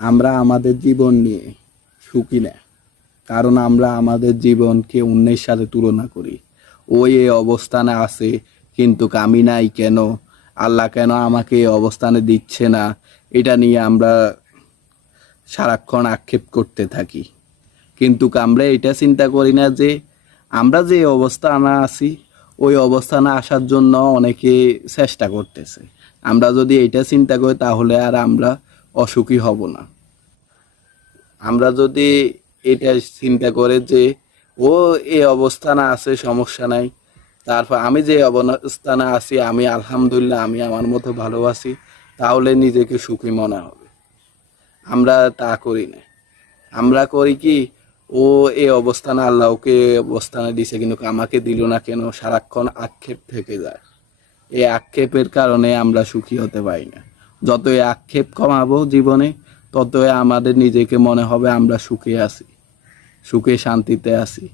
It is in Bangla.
আমরা আমাদের জীবন নিয়ে সুখী না, কারণ আমরা আমাদের জীবনকে অন্যের সাথে তুলনা করি। ওই এই অবস্থানে আছে, কিন্তু আমি নাই কেন, আল্লাহ কেন আমাকে এই অবস্থানে দিচ্ছে না, এটা নিয়ে আমরা সারাক্ষণ আক্ষেপ করতে থাকি। কিন্তু আমরা এটা চিন্তা করি না যে আমরা যে অবস্থানে আছি ওই অবস্থানে আসার জন্য অনেকে চেষ্টা করতেছে। আমরা যদি এটা চিন্তা করি তাহলে আর আমরা অসুখী হব না। আমরা যদি এটা চিন্তা করে যে ও এই অবস্থানে আছে, সমস্যা নাই, তারপর আমি যে অবস্থানে আছি আমি আলহামদুলিল্লাহ আমি আমার মতো ভালো আছি, তাহলে নিজেকে সুখী মনে হবে। আমরা তা করি না। আমরা করি কি, ও এই অবস্থানে আল্লাহ ওকে এই অবস্থানে দিছে কিন্তু আমাকে দিল না কেন, সারাক্ষণ আক্ষেপ থেকে যায়। এই আক্ষেপের কারণে আমরা সুখী হতে পারি না। যতই আক্ষেপ কমাবো জীবনে, ততই আমাদের নিজেকে মনে হবে আমরা সুখে আছি, সুখে শান্তিতে আছি।